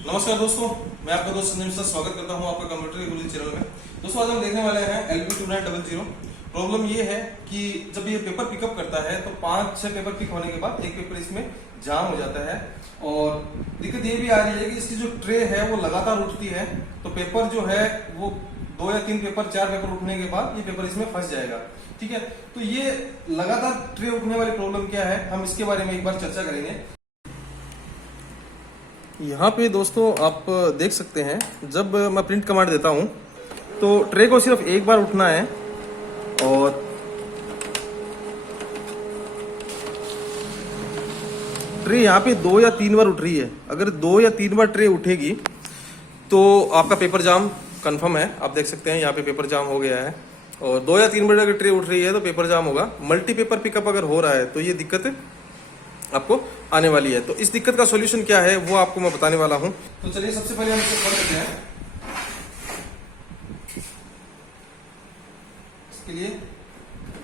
नमस्कार दोस्तों, मैं आपका दोस्त संजय मिश्रा स्वागत करता हूं आपका कंप्यूटर के गुरुजी चैनल में। दोस्तों आज हम देखने वाले हैं LB2900। प्रॉब्लम ये है कि जब ये पेपर पिकअप करता है तो 5-6 पेपर पिक होने के बाद एक पेपर इसमें जाम हो जाता है। और दिक्कत ये भी आ रही है कि इसकी जो ट्रे है वो लगातार उठती है, तो पेपर जो है वो 2 या 3 पेपर 4 पेपर उठने के बाद ये पेपर इसमें फंस जाएगा। ठीक है, तो ये लगातार ट्रे उठने वाली प्रॉब्लम क्या है, हम इसके बारे में एक बार चर्चा करेंगे। यहाँ पे दोस्तों आप देख सकते हैं, जब मैं प्रिंट कमांड देता हूँ तो ट्रे को सिर्फ एक बार उठना है और ट्रे यहाँ पे 2 या 3 बार उठ रही है। अगर 2 या 3 बार ट्रे उठेगी तो आपका पेपर जाम कंफर्म है। आप देख सकते हैं यहाँ पे पेपर जाम हो गया है। और 2 या 3 बार अगर ट्रे उठ रही है तो पेपर जाम होगा। मल्टी पेपर पिकअप अगर हो रहा है तो ये दिक्कत आपको आने वाली है। तो इस दिक्कत का सॉल्यूशन क्या है वो आपको मैं बताने वाला हूं। तो चलिए सबसे पहले हम इसको खोल लेते हैं। इसके लिए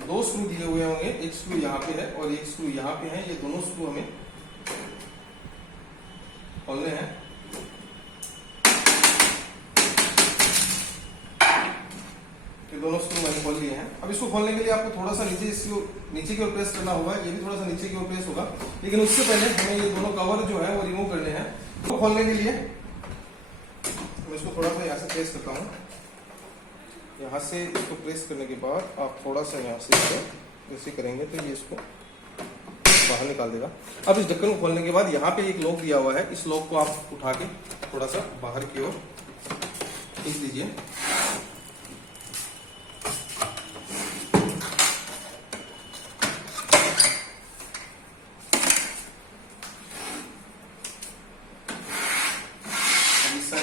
2 स्क्रू दिए हुए होंगे, एक स्क्रू यहाँ पे है और एक स्क्रू यहाँ पे है। ये दोनों स्क्रू हमें खोलने हैं। ये दोनों स्क्रू मैंने खोल लिए हैं। अब इसको खोलने के लिए आपको थोड़ा सा नीचे की ओर प्रेस करना होगा। ये भी थोड़ा सा नीचे की ओर प्रेस होगा, लेकिन उससे पहले हमें ये दोनों कवर जो है वो रिमूव करने हैं। तो खोलने के लिए मैं इसको थोड़ा सा यहाँ से प्रेस करता हूँ। यहाँ से इसको प्रेस करने के बाद आप थोड़ा सा यहाँ से इसको ऐसे करेंगे तो ये इसको बाहर निकाल देगा। अब इस ढक्कन को खोलने के बाद यहाँ पे एक लॉक दिया हुआ है, इस लॉक को आप उठा के थोड़ा सा बाहर की ओर खींच दीजिए।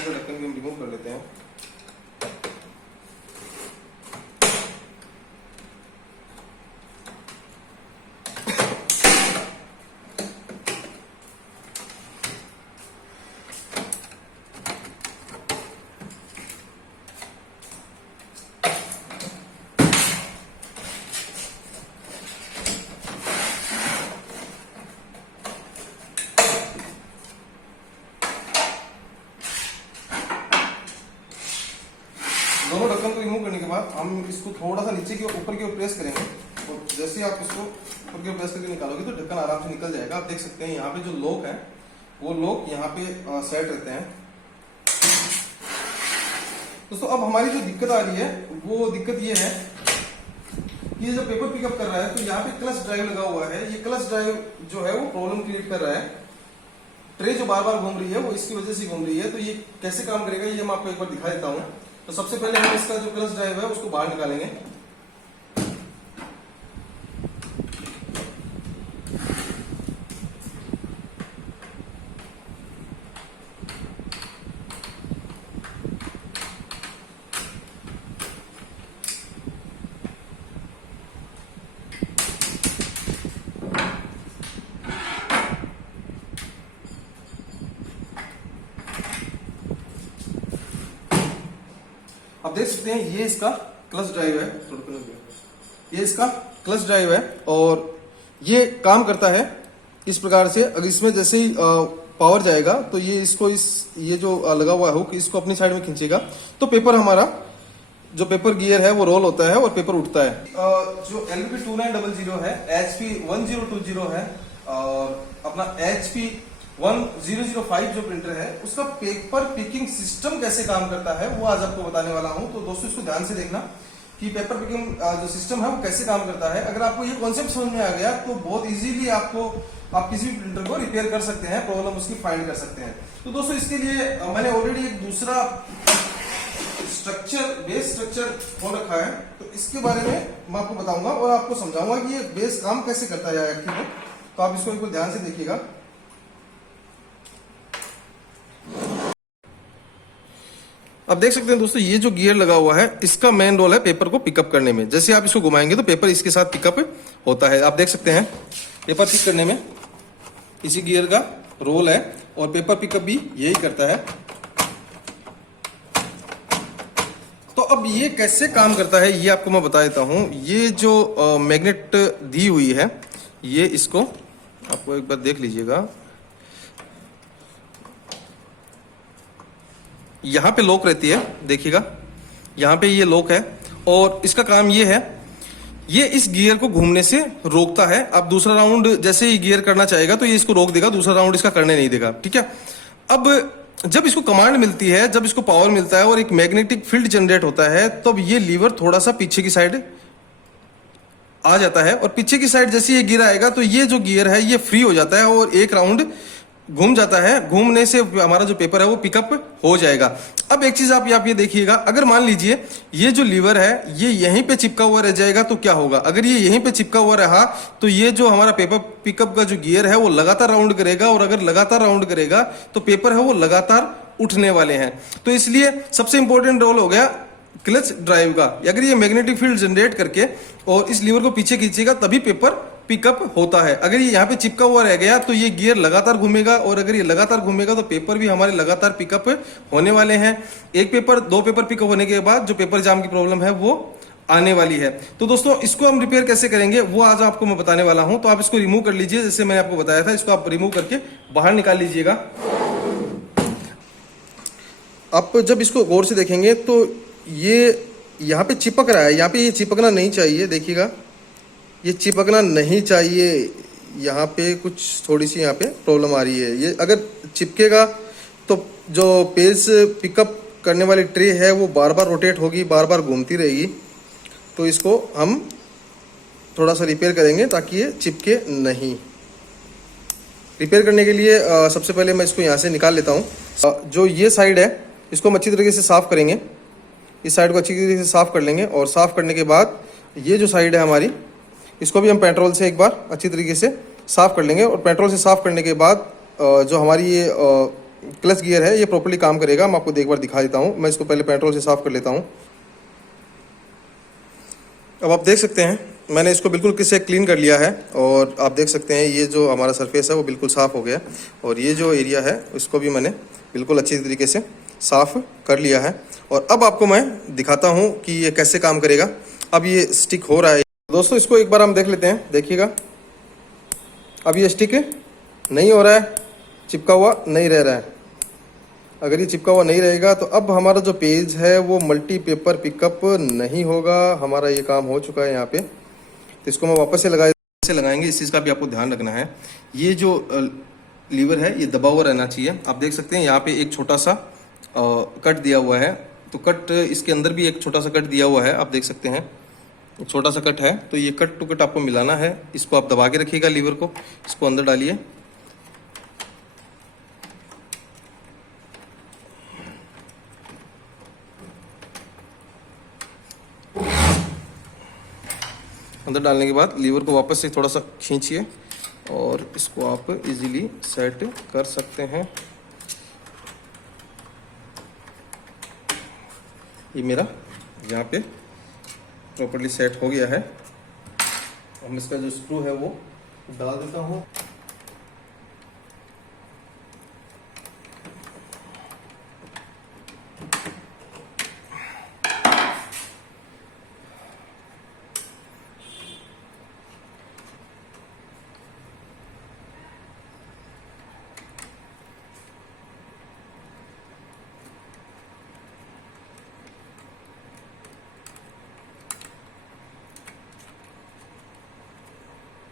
ढक्कन को हम रिमूव कर लेते हैं। दोनों ढक्कन को रिमूव करने के बाद हम इसको थोड़ा सा नीचे की ऊपर की ओर प्रेस करेंगे और जैसे ही आप इसको ऊपर की ओर प्रेस करके निकालोगे तो ढक्कन आराम से निकल जाएगा। आप देख सकते हैं यहाँ पे जो लॉक है वो लॉक यहाँ पे सेट रहते हैं। दोस्तों अब हमारी जो दिक्कत आ रही है वो दिक्कत ये है कि ये जो पेपर पिकअप कर रहा है तो यहाँ पे क्लच ड्राइव लगा हुआ है। ये क्लच ड्राइव जो है वो प्रॉब्लम क्रिएट कर रहा है। ट्रे जो बार बार घूम रही है वो इसकी वजह से घूम रही है। तो ये कैसे काम करेगा ये मैं आपको एक बार दिखा देता हूँ। तो सबसे पहले हम इसका जो क्लच ड्राइव है उसको बाहर निकालेंगे। आप देख सकते हैं ये इसका क्लच ड्राइव है। ये इसका क्लच ड्राइव है और ये काम करता है इस प्रकार से। अगर इसमें जैसे ही पावर जाएगा तो ये इसको ये जो लगा हुआ है हुक इसको अपनी साइड में खींचेगा तो पेपर हमारा जो पेपर गियर है वो रोल होता है और पेपर उठता है। जो LB2900 है HP1020 है और अपना HP1005 जो प्रिंटर है उसका पेपर पिकिंग सिस्टम कैसे काम करता है वो आज आपको बताने वाला हूं। तो दोस्तों इसको ध्यान से देखना कि पेपर पिकिंग जो सिस्टम है वो कैसे काम करता है। अगर आपको ये कॉन्सेप्ट समझ में आ गया तो बहुत इजीली आप किसी भी प्रिंटर को रिपेयर कर सकते हैं, प्रॉब्लम उसकी फाइंड कर सकते हैं। तो दोस्तों इसके लिए मैंने ऑलरेडी एक दूसरा बेस स्ट्रक्चर हो रखा है, तो इसके बारे में मैं आपको बताऊंगा और आपको समझाऊंगा कि ये बेस काम कैसे करता है एक्चुअली में। तो आप इसको एक बार ध्यान से देखिएगा। अब देख सकते हैं दोस्तों ये जो गियर लगा हुआ है इसका मेन रोल है पेपर को पिकअप करने में। जैसे आप इसको घुमाएंगे तो पेपर इसके साथ पिकअप होता है। आप देख सकते हैं पेपर पिक करने में इसी गियर का रोल है और पेपर पिकअप भी यही करता है। तो अब ये कैसे काम करता है ये आपको मैं बता देता हूं। ये जो मैग्नेट दी हुई है ये इसको आपको एक बार देख लीजिएगा। यहाँ पे लॉक रहती है, देखिएगा यहाँ पे ये लॉक है और इसका काम ये है, ये इस गियर को घूमने से रोकता है। अब दूसरा राउंड जैसे ही गियर करना चाहेगा तो ये इसको रोक देगा, दूसरा राउंड इसका करने नहीं देगा, ठीक है। अब जब इसको कमांड मिलती है, जब इसको पावर मिलता है और एक मैग्नेटिक फील्ड जनरेट होता है, तब ये लीवर थोड़ा सा पीछे की साइड आ जाता है और पीछे की साइड जैसे ये गियर आएगा तो ये जो गियर है ये फ्री हो जाता है और एक राउंड घूम जाता है। घूमने से हमारा जो पेपर है वो पिकअप हो जाएगा। अब एक चीज आप यहाँ पे देखिएगा, अगर मान लीजिए ये जो लीवर है ये यहीं पे चिपका हुआ रह जाएगा तो क्या होगा, अगर ये यहीं पे चिपका हुआ रहा तो ये जो हमारा पेपर पिकअप का जो गियर है वो लगातार राउंड करेगा और अगर लगातार राउंड करेगा तो पेपर है वो लगातार उठने वाले हैं। तो इसलिए सबसे इंपॉर्टेंट रोल हो गया क्लच ड्राइव का। अगर ये मैग्नेटिक फील्ड जनरेट करके और इस लीवर को पीछे खींचेगा तभी पेपर पिकअप होता है। अगर ये यहाँ पे चिपका हुआ रह गया तो ये गियर लगातार घूमेगा और अगर ये लगातार घूमेगा तो पेपर भी हमारे लगातार पिकअप होने वाले हैं। एक पेपर, दो पेपर पिकअप होने के बाद जो पेपर जाम की प्रॉब्लम है वो आने वाली है। तो दोस्तों इसको हम रिपेयर कैसे करेंगे वो आज आपको मैं बताने वाला हूं। तो आप इसको रिमूव कर लीजिए, जैसे मैंने आपको बताया था, इसको आप रिमूव करके बाहर निकाल लीजिएगा। आप जब इसको गौर से देखेंगे तो ये यहाँ पे चिपक रहा है, यहाँ पे ये चिपकना नहीं चाहिए, देखिएगा ये चिपकना नहीं चाहिए, यहाँ पे कुछ थोड़ी सी यहाँ पे प्रॉब्लम आ रही है। ये अगर चिपकेगा तो जो पेज पिकअप करने वाली ट्रे है वो बार बार रोटेट होगी, बार बार घूमती रहेगी। तो इसको हम थोड़ा सा रिपेयर करेंगे ताकि ये चिपके नहीं। रिपेयर करने के लिए सबसे पहले मैं इसको यहाँ से निकाल लेता हूँ। जो ये साइड है इसको हम अच्छी तरीके से साफ़ करेंगे, इस साइड को अच्छी तरीके से साफ़ कर लेंगे और साफ़ करने के बाद ये जो साइड है हमारी इसको भी हम पेट्रोल से एक बार अच्छी तरीके से साफ़ कर लेंगे। और पेट्रोल से साफ़ करने के बाद जो हमारी ये क्लच गियर है ये प्रॉपर्ली काम करेगा। मैं आपको एक बार दिखा देता हूँ। मैं इसको पहले पेट्रोल से साफ़ कर लेता हूँ। अब आप देख सकते हैं मैंने इसको बिल्कुल किससे क्लीन कर लिया है और आप देख सकते हैं ये जो हमारा सरफेस है वो बिल्कुल साफ़ हो गया और ये जो एरिया है उसको भी मैंने बिल्कुल अच्छी तरीके से साफ़ कर लिया है। और अब आपको मैं दिखाता हूँ कि ये कैसे काम करेगा। अब ये स्टिक हो रहा है दोस्तों, इसको एक बार हम देख लेते हैं। देखिएगा अब ये स्टिक नहीं हो रहा है, चिपका हुआ नहीं रह रहा है। अगर ये चिपका हुआ नहीं रहेगा तो अब हमारा जो पेज है वो मल्टी पेपर पिकअप नहीं होगा। हमारा ये काम हो चुका है यहाँ पे। तो इसको मैं वापस से लगाएंगे, इस चीज़ का भी आपको ध्यान रखना है। ये जो लीवर है ये दबा हुआ रहना चाहिए। आप देख सकते हैं यहाँ पे एक छोटा सा कट दिया हुआ है, तो कट इसके अंदर भी एक छोटा सा कट दिया हुआ है, आप देख सकते हैं छोटा सा कट है। तो ये कट टू कट आपको मिलाना है। इसको आप दबा के रखिएगा, लीवर को इसको अंदर डालिए। अंदर डालने के बाद लीवर को वापस से थोड़ा सा खींचिए और इसको आप इजीली सेट कर सकते हैं। ये मेरा यहाँ पे प्रॉपर्ली सेट हो गया है। हम इसका जो स्क्रू है वो डाल देता हूँ।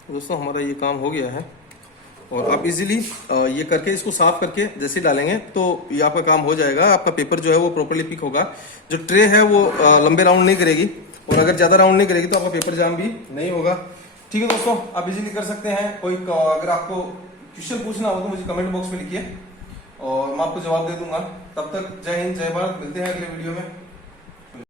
दोस्तों हमारा ये काम हो गया है और आप इजीली ये करके इसको साफ करके जैसे डालेंगे तो ये आपका काम हो जाएगा। आपका पेपर जो है वो प्रॉपर्ली पिक होगा। जो ट्रे है वो लंबे राउंड नहीं करेगी और अगर ज़्यादा राउंड नहीं करेगी तो आपका पेपर जाम भी नहीं होगा। ठीक है दोस्तों, आप इजीली कर सकते हैं। कोई अगर आपको क्वेश्चन पूछना हो तो मुझे कमेंट बॉक्स में लिखिए और मैं आपको जवाब दे दूंगा। तब तक जय हिंद, जय भारत। मिलते हैं अगले वीडियो में।